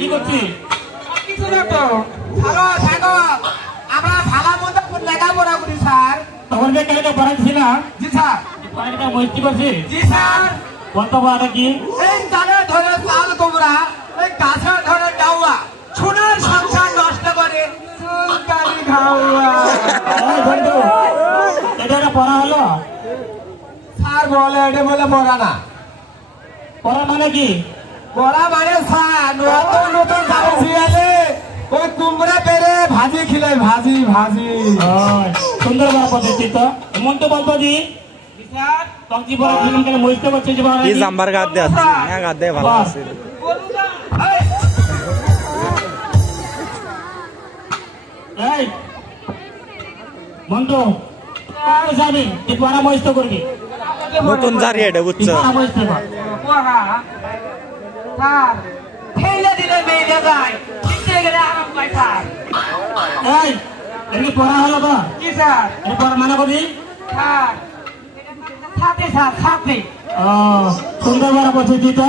কি করছি কিছু না তো ভালো থাকো আমরা ভালো মতো লেখাপড়া করি স্যার তখন যে কেটে পড়াচ্ছি না জি স্যার পড়াটা মস্তি করছি জি স্যার বলতো পড়াটা কি এই জানে ধরে চাল তোমরা এই গাছে ধরে ডাউয়া সোনার সংসার নষ্ট করে চুলকানি খাওয়া বন্ধু এটা একটা পড়া হলো স্যার বলে এটা বলে পড়া না পড়া মানে কি পড়া মানে স্যার নতুন নতুন গাড়ি ছিয়ালে ওই কুমড়া পেরে ভাজি খিলাই ভাজি ভাজি সুন্দর বড় পদ্ধতি তো এমন তো বলতো দি স্যার তখন পড়া জীবন কেন মস্তি করছে যে ಈ ಸಾಂಬಾರ್ ಗಾದೆ ಗಾದೆ ভালো আছে এই বন্ধু কোথায় যাবি তুই পড়া মস্ত করবি নতুন জারি এটা বুঝছো পড়া মস্ত কর পড়া স্যার ঠেলে দিলে মেয়ে যায় শিখতে গেলে আরাম পায় স্যার এই এমনি পড়া হলো তো কি স্যার এই পড়া মানে করবি স্যার সাথে স্যার সাথে সুন্দর বড় পদ্ধতি তো